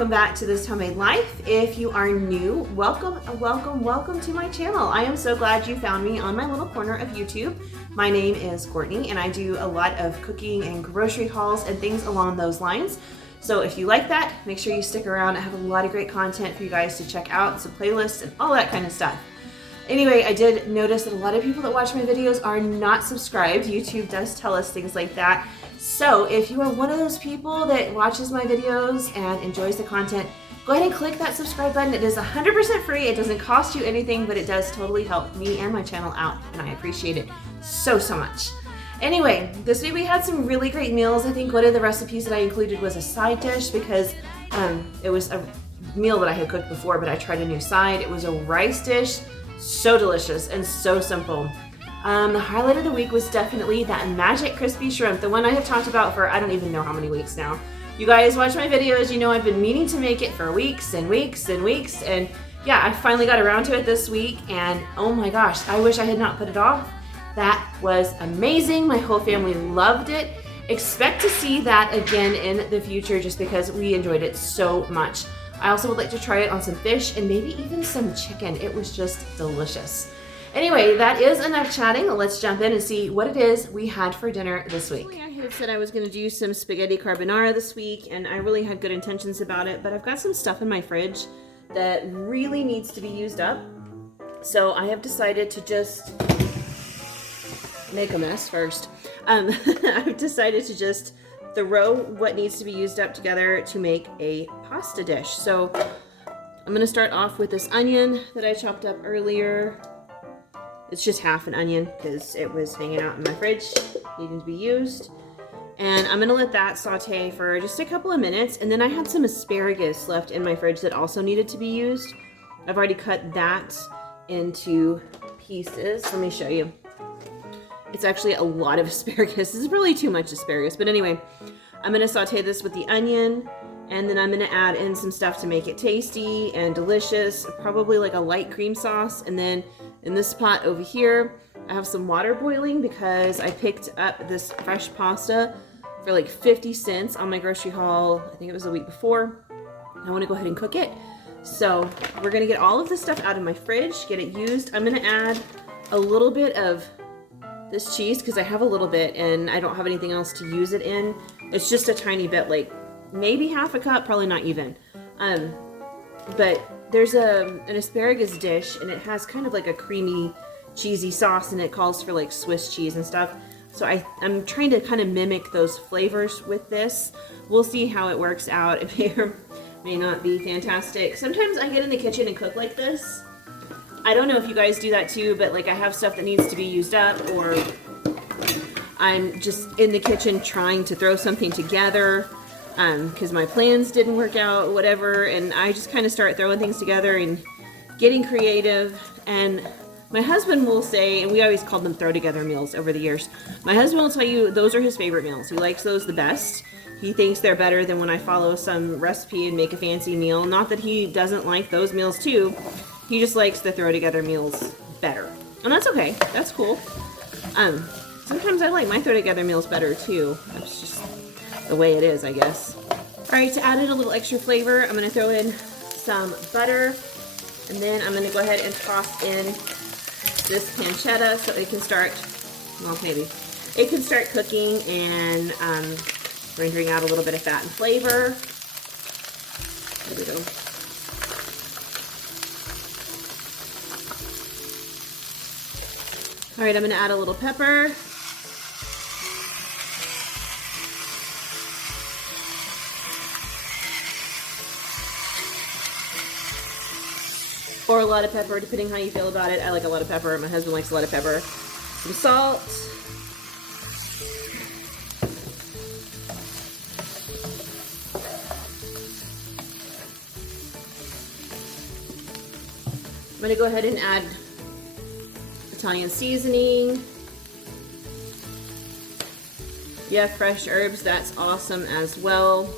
welcome back to This Homemade Life. If you are new, welcome to my channel. I am so glad you found me on my little corner of YouTube. My name is Courtney and I do a lot of cooking and grocery hauls and things along those lines. So if you like that, make sure you stick around. I have a lot of great content for you guys to check out, some playlists and all that kind of stuff. Anyway, I did notice that a lot of people that watch my videos are not subscribed. YouTube does tell us things like that. So if you are one of those people that watches my videos and enjoys the content, go ahead and click that subscribe button. It is 100% free. It doesn't cost you anything, but it does totally help me and my channel out, and I appreciate it so much. Anyway, this week we had some really great meals. I think one of the recipes that I included was a side dish because it was a meal that I had cooked before, but I tried a new side. It was a rice dish, so delicious and so simple. The highlight of the week was definitely that magic crispy shrimp, the one I have talked about for I don't even know how many weeks now. You guys watch my videos, you know I've been meaning to make it for weeks and weeks and weeks, and yeah, I finally got around to it this week, and oh my gosh, I wish I had not put it off. That was amazing. My whole family loved it. Expect to see that again in the future just because we enjoyed it so much. I also would like to try it on some fish and maybe even some chicken. It was just delicious. Anyway, that is enough chatting. Let's jump in and see what it is we had for dinner this week. I had said I was going to do some spaghetti carbonara this week, and I really had good intentions about it, but I've got some stuff in my fridge that really needs to be used up. So I have decided to just make a mess first. I've decided to just throw what needs to be used up together to make a pasta dish. So I'm going to start off with this onion that I chopped up earlier. It's just half an onion because it was hanging out in my fridge, needing to be used. And I'm gonna let that saute for just a couple of minutes. And then I had some asparagus left in my fridge that also needed to be used. I've already cut that into pieces. Let me show you. It's actually a lot of asparagus. This is really too much asparagus. But anyway, I'm gonna saute this with the onion, and then I'm gonna add in some stuff to make it tasty and delicious, probably like a light cream sauce. And then in this pot over here, I have some water boiling because I picked up this fresh pasta for like 50 cents on my grocery haul. I think it was the week before. I want to go ahead and cook it. So we're going to get all of this stuff out of my fridge, get it used. I'm going to add a little bit of this cheese because I have a little bit and I don't have anything else to use it in. It's just a tiny bit, like maybe half a cup, probably not even. But there's an asparagus dish and it has kind of like a creamy, cheesy sauce, and it calls for like Swiss cheese and stuff. So I'm trying to kind of mimic those flavors with this. We'll see how it works out. It may or may not be fantastic. Sometimes I get in the kitchen and cook like this. I don't know if you guys do that too, but like I have stuff that needs to be used up, or I'm just in the kitchen trying to throw something together because my plans didn't work out, whatever, and I just kind of start throwing things together and getting creative. And my husband will say, and we always called them throw together meals over the years, my husband will tell you those are his favorite meals. He likes those the best. He thinks they're better than when I follow some recipe and make a fancy meal. Not that he doesn't like those meals too, he just likes the throw together meals better. And that's okay, that's cool. Sometimes I like my throw together meals better too. That's just the way it is, I guess. All right, to add in a little extra flavor, I'm gonna throw in some butter, and then I'm gonna go ahead and toss in this pancetta so it can start, well, maybe, it can start cooking and rendering out a little bit of fat and flavor. There we go. All right, I'm gonna add a little pepper. Or a lot of pepper, depending how you feel about it. I like a lot of pepper. My husband likes a lot of pepper. Some salt. I'm gonna go ahead and add Italian seasoning. Yeah, fresh herbs, that's awesome as well.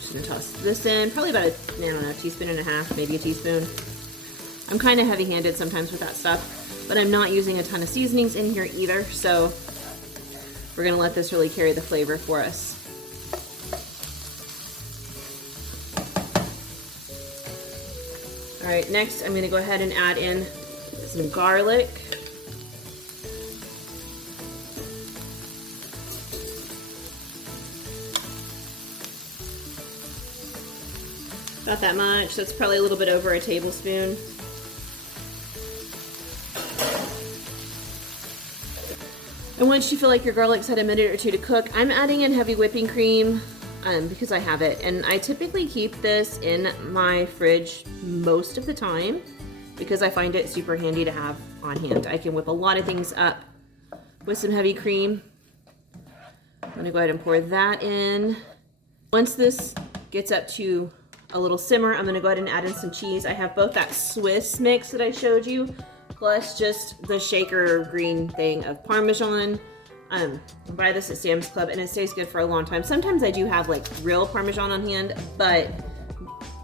Just gonna toss this in, probably about I don't know, a teaspoon and a half, maybe a teaspoon. I'm kind of heavy-handed sometimes with that stuff, but I'm not using a ton of seasonings in here either, so we're gonna let this really carry the flavor for us. All right, next I'm gonna go ahead and add in some garlic. Not that much, that's probably a little bit over a tablespoon. And once you feel like your garlic's had a minute or two to cook, I'm adding in heavy whipping cream because I have it. And I typically keep this in my fridge most of the time because I find it super handy to have on hand. I can whip a lot of things up with some heavy cream. I'm gonna go ahead and pour that in. Once this gets up to a little simmer, I'm gonna go ahead and add in some cheese. I have both that Swiss mix that I showed you, plus just the shaker green thing of Parmesan. I buy this at Sam's Club and it stays good for a long time. Sometimes I do have like real Parmesan on hand, but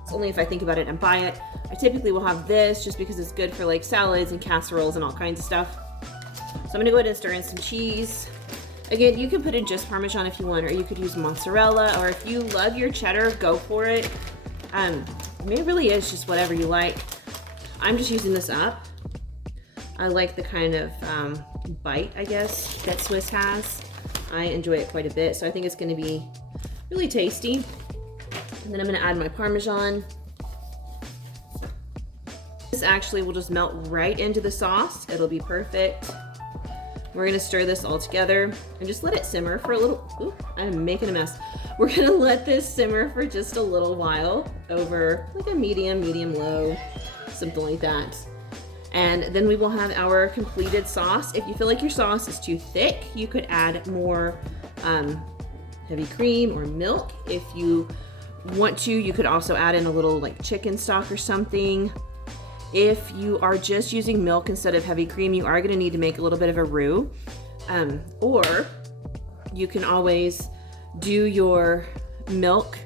it's only if I think about it and buy it. I typically will have this just because it's good for like salads and casseroles and all kinds of stuff. So I'm gonna go ahead and stir in some cheese. Again, you can put in just Parmesan if you want, or you could use mozzarella, or if you love your cheddar, go for it. I mean, it really is just whatever you like. I'm just using this up. I like the kind of bite, I guess, that Swiss has. I enjoy it quite a bit, so I think it's gonna be really tasty. And then I'm gonna add my Parmesan. This actually will just melt right into the sauce. It'll be perfect. We're gonna stir this all together and just let it simmer for a little. Ooh, I'm making a mess. We're gonna let this simmer for just a little while over like a medium low, something like that. And then we will have our completed sauce. If you feel like your sauce is too thick, you could add more heavy cream or milk. If you want to, you could also add in a little like chicken stock or something. If you are just using milk instead of heavy cream, you are gonna need to make a little bit of a roux. Or you can always do your milk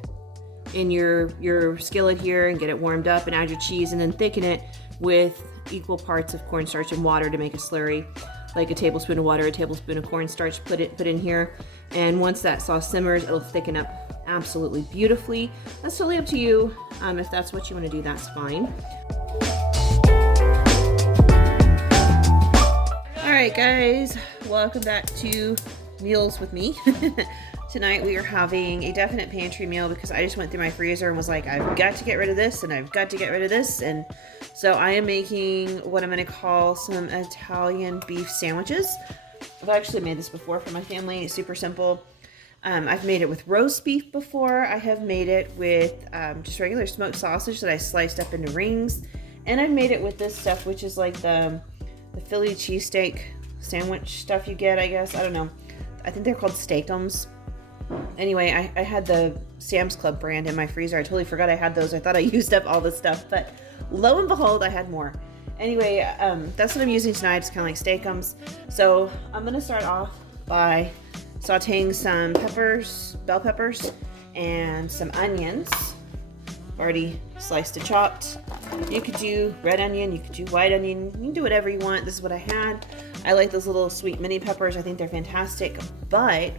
in your skillet here and get it warmed up and add your cheese and then thicken it with equal parts of cornstarch and water to make a slurry, like a tablespoon of water, a tablespoon of cornstarch, put in here. And once that sauce simmers, it'll thicken up absolutely beautifully. That's totally up to you. If that's what you want to do, that's fine. All right, guys, welcome back to Meals with Me. Tonight we are having a definite pantry meal because I just went through my freezer and was like, I've got to get rid of this and I've got to get rid of this. And so I am making what I'm going to call some Italian beef sandwiches. I've actually made this before for my family. It's super simple. I've made it with roast beef before. I have made it with just regular smoked sausage that I sliced up into rings. And I've made it with this stuff, which is like the Philly cheesesteak sandwich stuff you get, I guess. I don't know. I think they're called Steakums. Anyway, I had the Sam's Club brand in my freezer. I totally forgot I had those. I thought I used up all this stuff, but lo and behold, I had more. Anyway, that's what I'm using tonight. It's kind of like Steakums. So I'm going to start off by sauteing some peppers, bell peppers, and some onions. Already sliced and chopped. You could do red onion, you could do white onion, you can do whatever you want. This is what I had. I like those little sweet mini peppers. I think they're fantastic, but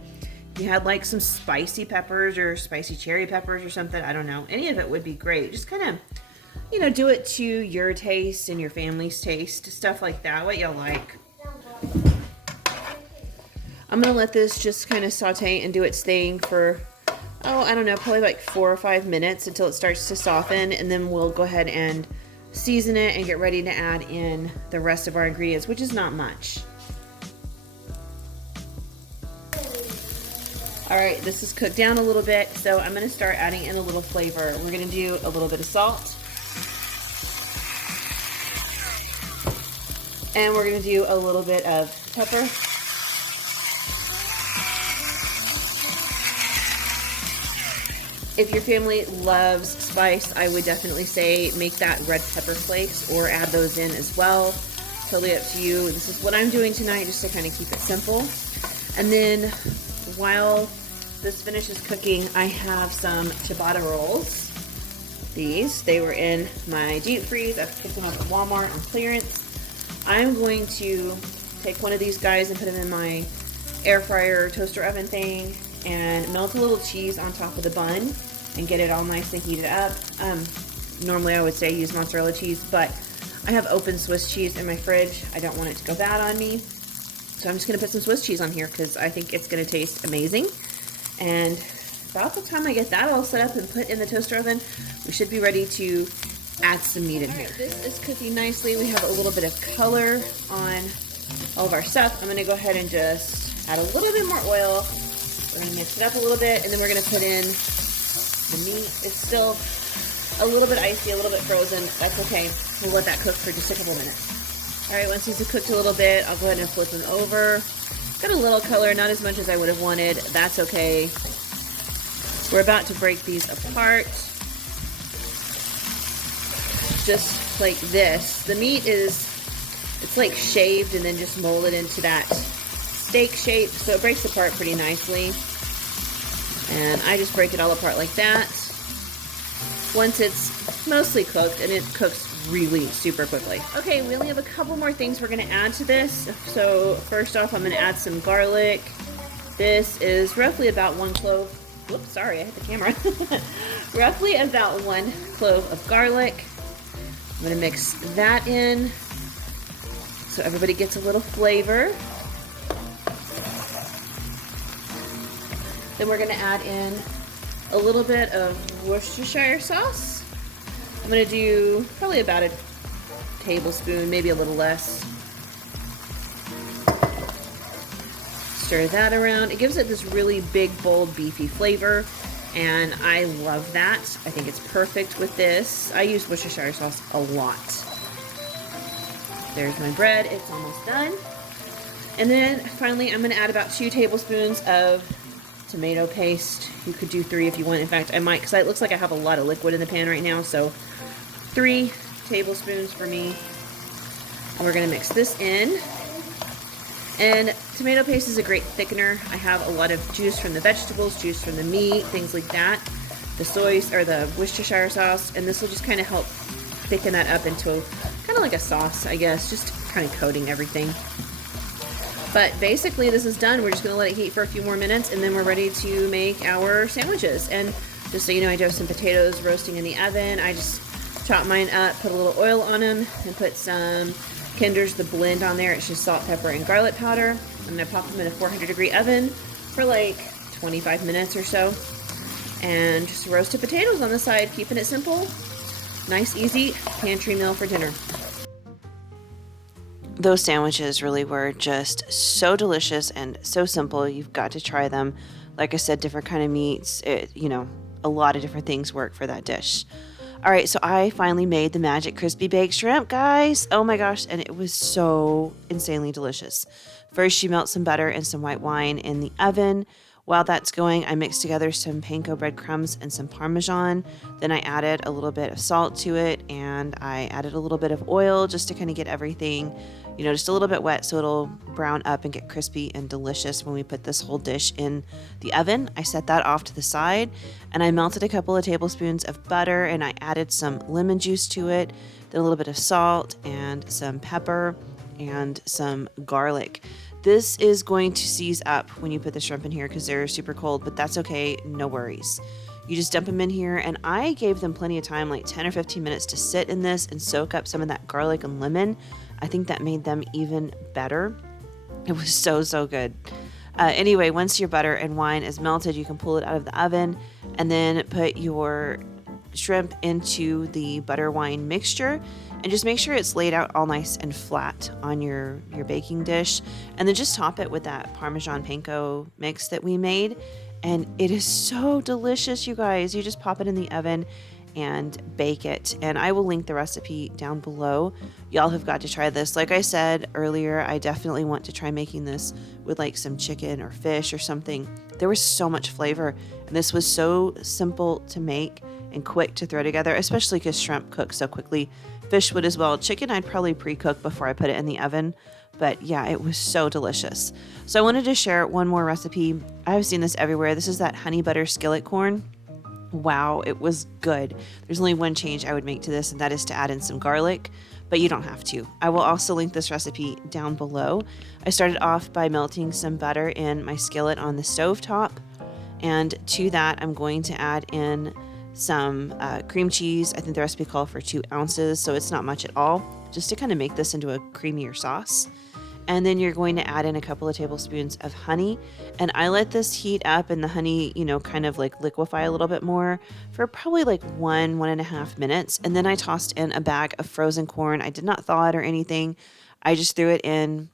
if you had like some spicy peppers or spicy cherry peppers or something, I don't know, any of it would be great. Just kind of, you know, do it to your taste and your family's taste, stuff like that, what y'all like. I'm gonna let this just kind of saute and do its thing for, oh, I don't know, probably like 4 or 5 minutes until it starts to soften, and then we'll go ahead and season it and get ready to add in the rest of our ingredients, which is not much. All right, this is cooked down a little bit, so I'm gonna start adding in a little flavor. We're gonna do a little bit of salt. And we're gonna do a little bit of pepper. If your family loves spice, I would definitely say make that red pepper flakes or add those in as well. Totally up to you. This is what I'm doing tonight just to kind of keep it simple. And then while this finishes cooking, I have some ciabatta rolls. They were in my deep freeze. I've picked them up at Walmart on clearance. I'm going to take one of these guys and put them in my air fryer toaster oven thing and melt a little cheese on top of the bun and get it all nice and heated up. Normally I would say use mozzarella cheese, but I have open Swiss cheese in my fridge. I don't want it to go bad on me. So I'm just gonna put some Swiss cheese on here because I think it's gonna taste amazing. And about the time I get that all set up and put in the toaster oven, we should be ready to add some meat in here. Right, this is cooking nicely. We have a little bit of color on all of our stuff. I'm gonna go ahead and just add a little bit more oil. We're gonna mix it up a little bit, and then we're gonna put in the meat. It's still a little bit icy, a little bit frozen. That's okay. We'll let that cook for just a couple minutes. All right, once these have cooked a little bit, I'll go ahead and flip them over. Got a little color, not as much as I would have wanted. That's okay. We're about to break these apart. Just like this. The meat it's like shaved and then just molded into that steak shape, so it breaks apart pretty nicely. And I just break it all apart like that. Once it's mostly cooked, and it cooks really super quickly. Okay, we only have a couple more things we're gonna add to this. So first off, I'm gonna add some garlic. This is roughly about 1 clove. Whoops, sorry, I hit the camera. Roughly about 1 clove of garlic. I'm gonna mix that in so everybody gets a little flavor. Then we're gonna add in a little bit of Worcestershire sauce. I'm gonna do probably about a tablespoon, maybe a little less. Stir that around. It gives it this really big, bold, beefy flavor, and I love that. I think it's perfect with this. I use Worcestershire sauce a lot. There's my bread. It's almost done. And then finally, I'm gonna add about 2 tablespoons of tomato paste. You could do 3 if you want. In fact, I might, because it looks like I have a lot of liquid in the pan right now, so 3 tablespoons for me. And we're gonna mix this in. And tomato paste is a great thickener. I have a lot of juice from the vegetables, juice from the meat, things like that. The soy or the Worcestershire sauce, and this will just kind of help thicken that up into kind of like a sauce, I guess, just kind of coating everything. But basically this is done. We're just gonna let it heat for a few more minutes, and then we're ready to make our sandwiches. And just so you know, I do have some potatoes roasting in the oven. I just chop mine up, put a little oil on them, and put some Kinder's the blend on there. It's just salt, pepper, and garlic powder. I'm gonna pop them in a 400-degree oven for like 25 minutes or so. And just roasted potatoes on the side, keeping it simple. Nice, easy pantry meal for dinner. Those sandwiches really were just so delicious and so simple. You've got to try them. Like I said, different kind of meats. A lot of different things work for that dish. All right, so I finally made the magic crispy baked shrimp, guys. Oh my gosh, and it was so insanely delicious. First, you melt some butter and some white wine in the oven. While that's going, I mixed together some panko breadcrumbs and some parmesan. Then I added a little bit of salt to it, and I added a little bit of oil just to kind of get everything, just a little bit wet so it'll brown up and get crispy and delicious when we put this whole dish in the oven. I set that off to the side, and I melted a couple of tablespoons of butter, and I added some lemon juice to it, then a little bit of salt and some pepper and some garlic. This is going to seize up when you put the shrimp in here because they're super cold, but that's okay, no worries. You just dump them in here, and I gave them plenty of time, like 10 or 15 minutes to sit in this and soak up some of that garlic and lemon. I think that made them even better. It was so, so good. Anyway, once your butter and wine is melted, you can pull it out of the oven and then put your shrimp into the butter wine mixture, and just make sure it's laid out all nice and flat on your baking dish, and then just top it with that Parmesan panko mix that we made, and it is so delicious, you guys. You just pop it in the oven and bake it, and I will link the recipe down below. Y'all have got to try this. Like I said earlier, I definitely want to try making this with like some chicken or fish or something. There was so much flavor, and this was so simple to make and quick to throw together, especially because shrimp cook so quickly. Fish would as well. Chicken I'd probably pre-cook before I put it in the oven, but yeah, it was so delicious. So I wanted to share one more recipe. I've seen this everywhere. This is that honey butter skillet corn. Wow, it was good. There's only one change I would make to this, and that is to add in some garlic, but you don't have to. I will also link this recipe down below. I started off by melting some butter in my skillet on the stove top, and to that I'm going to add in some cream cheese. I think the recipe called for 2 ounces, so it's not much at all, just to kind of make this into a creamier sauce. And then you're going to add in a couple of tablespoons of honey. And I let this heat up and the honey, kind of like liquefy a little bit more for probably like 1.5 minutes. And then I tossed in a bag of frozen corn. I did not thaw it or anything. I just threw it in.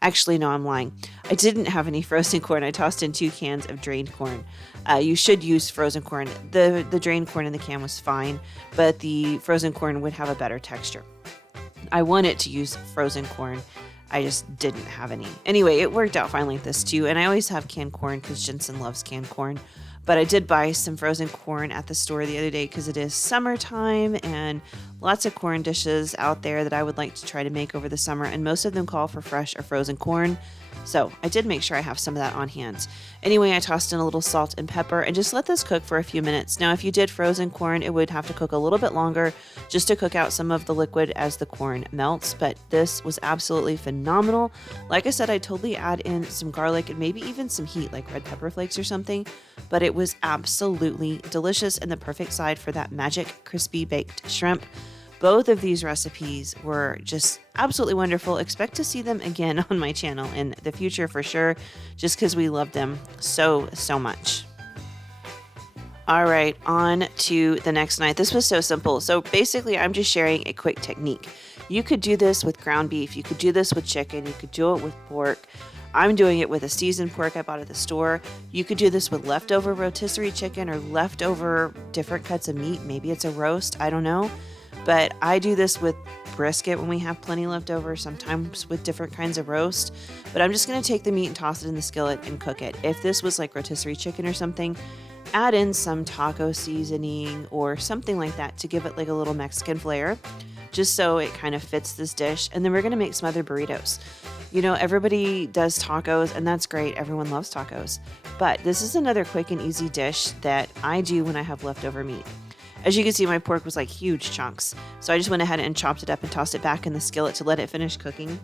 Actually, no, I'm lying. I didn't have any frozen corn. I tossed in 2 cans of drained corn. You should use frozen corn. The drained corn in the can was fine, but the frozen corn would have a better texture. I wanted to use frozen corn. I just didn't have any. Anyway, it worked out fine like this too. And I always have canned corn because Jensen loves canned corn. But I did buy some frozen corn at the store the other day because it is summertime and lots of corn dishes out there that I would like to try to make over the summer. And most of them call for fresh or frozen corn. So I did make sure I have some of that on hand. Anyway, I tossed in a little salt and pepper and just let this cook for a few minutes. Now, if you did frozen corn, it would have to cook a little bit longer just to cook out some of the liquid as the corn melts. But this was absolutely phenomenal. Like I said, I totally add in some garlic and maybe even some heat like red pepper flakes or something. But it was absolutely delicious and the perfect side for that magic crispy baked shrimp. Both of these recipes were just absolutely wonderful. Expect to see them again on my channel in the future for sure, just because we love them so much. All right, on to the next night. This was so simple. So basically, I'm just sharing a quick technique. You could do this with ground beef. You could do this with chicken. You could do it with pork. I'm doing it with a seasoned pork I bought at the store. You could do this with leftover rotisserie chicken or leftover different cuts of meat. Maybe it's a roast. I don't know. But I do this with brisket when we have plenty left over, sometimes with different kinds of roast. But I'm just going to take the meat and toss it in the skillet and cook it. If this was like rotisserie chicken or something, add in some taco seasoning or something like that to give it like a little Mexican flair, just so it kind of fits this dish. And then we're going to make some other burritos. Everybody does tacos, and that's great. Everyone loves tacos. But this is another quick and easy dish that I do when I have leftover meat. As you can see, my pork was like huge chunks. So I just went ahead and chopped it up and tossed it back in the skillet to let it finish cooking.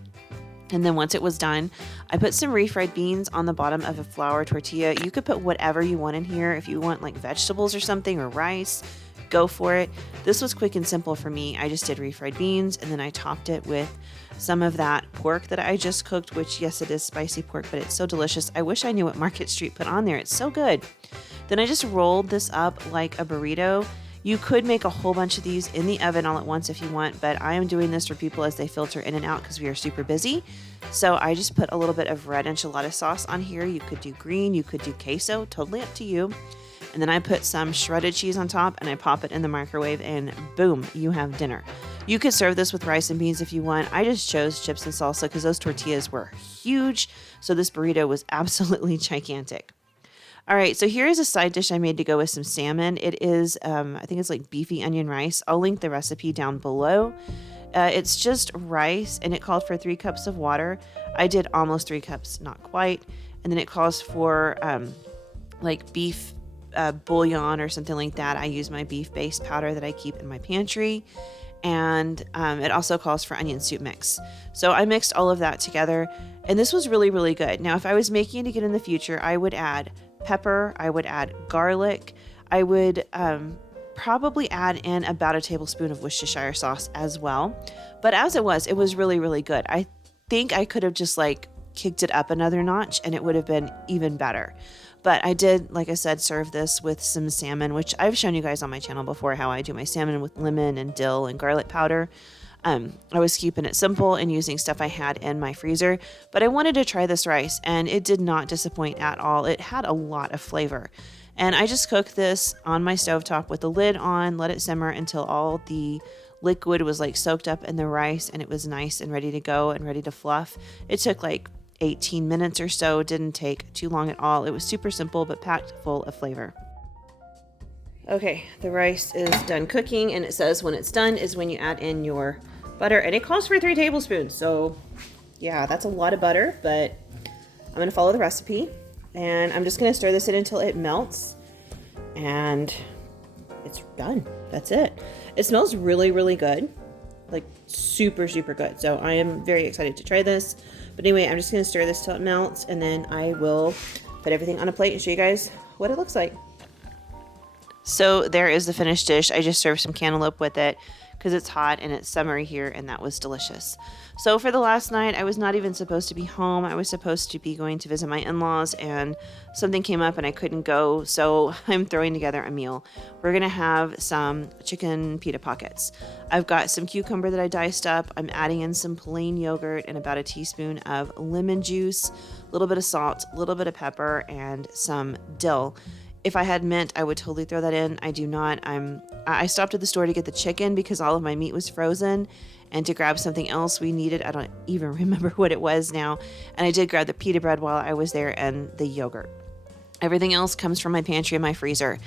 And then once it was done, I put some refried beans on the bottom of a flour tortilla. You could put whatever you want in here. If you want like vegetables or something or rice, go for it. This was quick and simple for me. I just did refried beans and then I topped it with some of that pork that I just cooked, which yes, it is spicy pork, but it's so delicious. I wish I knew what Market Street put on there. It's so good. Then I just rolled this up like a burrito. You could make a whole bunch of these in the oven all at once if you want, but I am doing this for people as they filter in and out because we are super busy. So I just put a little bit of red enchilada sauce on here. You could do green, you could do queso, totally up to you. And then I put some shredded cheese on top and I pop it in the microwave and boom, you have dinner. You could serve this with rice and beans if you want. I just chose chips and salsa because those tortillas were huge. So this burrito was absolutely gigantic. All right, so here is a side dish I made to go with some salmon. It is, I think it's like beefy onion rice. I'll link the recipe down below. It's just rice, and it called for 3 cups of water. I did almost 3 cups, not quite. And then it calls for like beef bouillon or something like that. I use my beef-based powder that I keep in my pantry. And it also calls for onion soup mix. So I mixed all of that together, and this was really, really good. Now, if I was making it again in the future, I would add pepper, I would add garlic, I would probably add in about a tablespoon of Worcestershire sauce as well. But as it was really, really good. I think I could have just like kicked it up another notch and it would have been even better. But I did, like I said, serve this with some salmon, which I've shown you guys on my channel before how I do my salmon with lemon and dill and garlic powder. I was keeping it simple and using stuff I had in my freezer, but I wanted to try this rice and it did not disappoint at all. It had a lot of flavor. And I just cooked this on my stovetop with the lid on, let it simmer until all the liquid was like soaked up in the rice and it was nice and ready to go and ready to fluff. It took like 18 minutes or so. It didn't take too long at all. It was super simple but packed full of flavor. Okay, the rice is done cooking and it says when it's done is when you add in your butter, and it calls for 3 tablespoons. So yeah, that's a lot of butter, but I'm gonna follow the recipe and I'm just gonna stir this in until it melts and it's done. That's it. It smells really, really good, like super, super good. So I am very excited to try this. But anyway, I'm just gonna stir this till it melts and then I will put everything on a plate and show you guys what it looks like. So there is the finished dish. I just served some cantaloupe with it because it's hot and it's summery here, and that was delicious. So for the last night, I was not even supposed to be home. I was supposed to be going to visit my in-laws, and something came up and I couldn't go, so I'm throwing together a meal. We're gonna have some chicken pita pockets. I've got some cucumber that I diced up. I'm adding in some plain yogurt and about a teaspoon of lemon juice, a little bit of salt, a little bit of pepper, and some dill. If I had mint, I would totally throw that in. I do not. I stopped at the store to get the chicken because all of my meat was frozen, and to grab something else we needed. I don't even remember what it was now. And I did grab the pita bread while I was there and the yogurt. Everything else comes from my pantry and my freezer.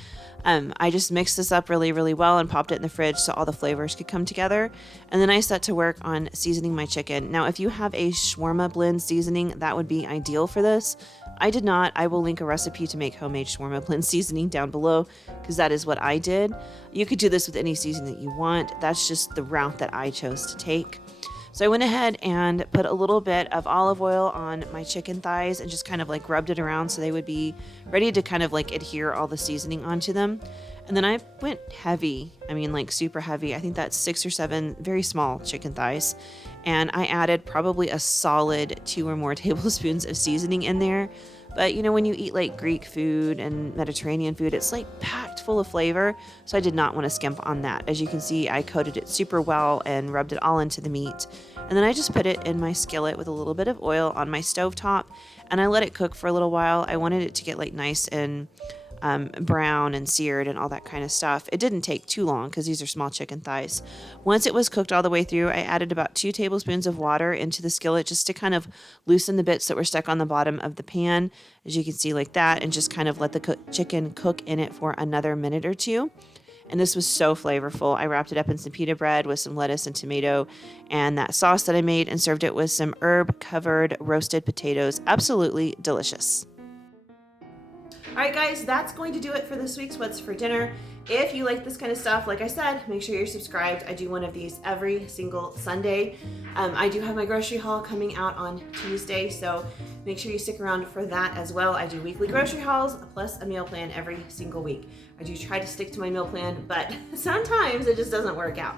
I just mixed this up really, really well and popped it in the fridge so all the flavors could come together. And then I set to work on seasoning my chicken. Now, if you have a shawarma blend seasoning, that would be ideal for this. I did not. I will link a recipe to make homemade shawarma blend seasoning down below because that is what I did. You could do this with any seasoning that you want. That's just the route that I chose to take. So I went ahead and put a little bit of olive oil on my chicken thighs and just kind of like rubbed it around so they would be ready to kind of like adhere all the seasoning onto them. And then I went heavy, like super heavy. I think that's 6 or 7 very small chicken thighs. And I added probably a solid 2 or more tablespoons of seasoning in there. But when you eat like Greek food and Mediterranean food, it's like packed full of flavor. So I did not want to skimp on that. As you can see, I coated it super well and rubbed it all into the meat. And then I just put it in my skillet with a little bit of oil on my stovetop, and I let it cook for a little while. I wanted it to get like nice and brown and seared and all that kind of stuff. It didn't take too long because these are small chicken thighs. Once it was cooked all the way through, I added about 2 tablespoons of water into the skillet just to kind of loosen the bits that were stuck on the bottom of the pan, as you can see like that, and just kind of let the chicken cook in it for another minute or 2. And this was so flavorful. I wrapped it up in some pita bread with some lettuce and tomato and that sauce that I made, and served it with some herb-covered roasted potatoes. Absolutely delicious. All right, guys, that's going to do it for this week's What's for Dinner. If you like this kind of stuff, like I said, make sure you're subscribed. I do one of these every single Sunday. I do have my grocery haul coming out on Tuesday, so make sure you stick around for that as well. I do weekly grocery hauls plus a meal plan every single week. I do try to stick to my meal plan, but sometimes it just doesn't work out.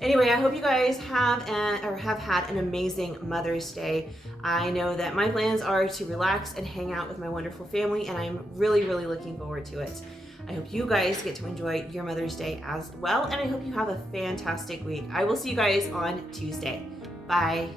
Anyway, I hope you guys have had an amazing Mother's Day. I know that my plans are to relax and hang out with my wonderful family, and I'm really, really looking forward to it. I hope you guys get to enjoy your Mother's Day as well, and I hope you have a fantastic week. I will see you guys on Tuesday. Bye.